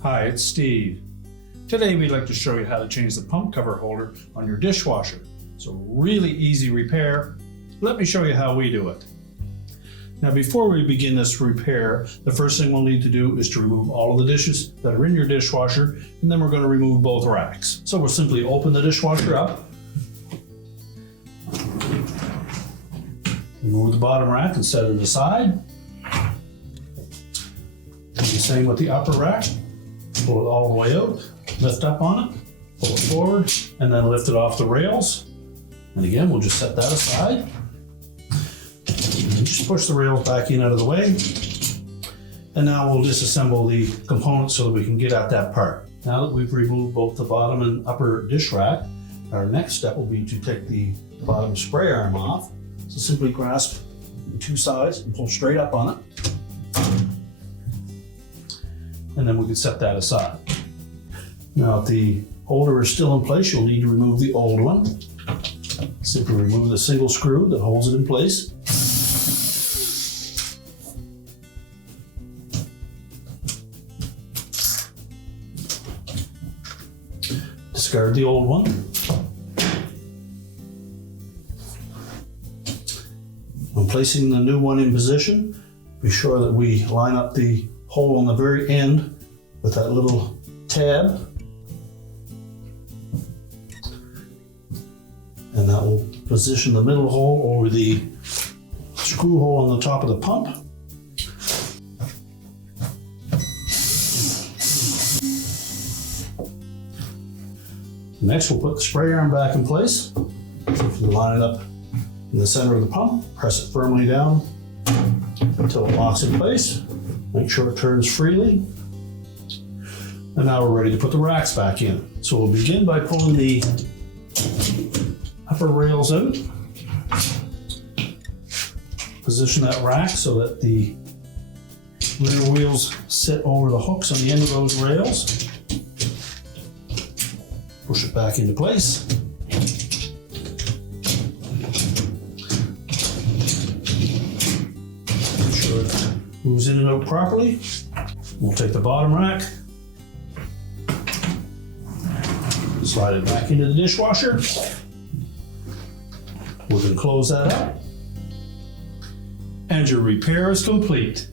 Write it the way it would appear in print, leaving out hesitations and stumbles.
Hi, it's Steve. Today we'd like to show you how to change the pump cover holder on your dishwasher. It's a really easy repair. Let me show you how we do it. Now before we begin this repair, the first thing we'll need to do is to remove all of the dishes that are in your dishwasher, and then we're going to remove both racks. So we'll simply open the dishwasher up, remove the bottom rack and set it aside. Do the same with the upper rack. Pull it all the way out, lift up on it, pull it forward, and then lift it off the rails. And again, we'll just set that aside. And just push the rails back in out of the way. And now we'll disassemble the components so that we can get at that part. Now that we've removed both the bottom and upper dish rack, our next step will be to take the bottom spray arm off. So simply grasp the two sides and pull straight up on it. And then we can set that aside. Now, if the holder is still in place, you'll need to remove the old one. Simply remove the single screw that holds it in place. Discard the old one. When placing the new one in position, be sure that we line up the hole on the very end with that little tab, and that will position the middle hole over the screw hole on the top of the pump. Next, we'll put the spray arm back in place. If you line it up in the center of the pump, press it firmly down until it locks in place. Make sure it turns freely. And now we're ready to put the racks back in. So we'll begin by pulling the upper rails out. Position that rack so that the rear wheels sit over the hooks on the end of those rails. Push it back into place. Make sure it moves in and out properly. We'll take the bottom rack, slide it back into the dishwasher. We can close that up, and your repair is complete.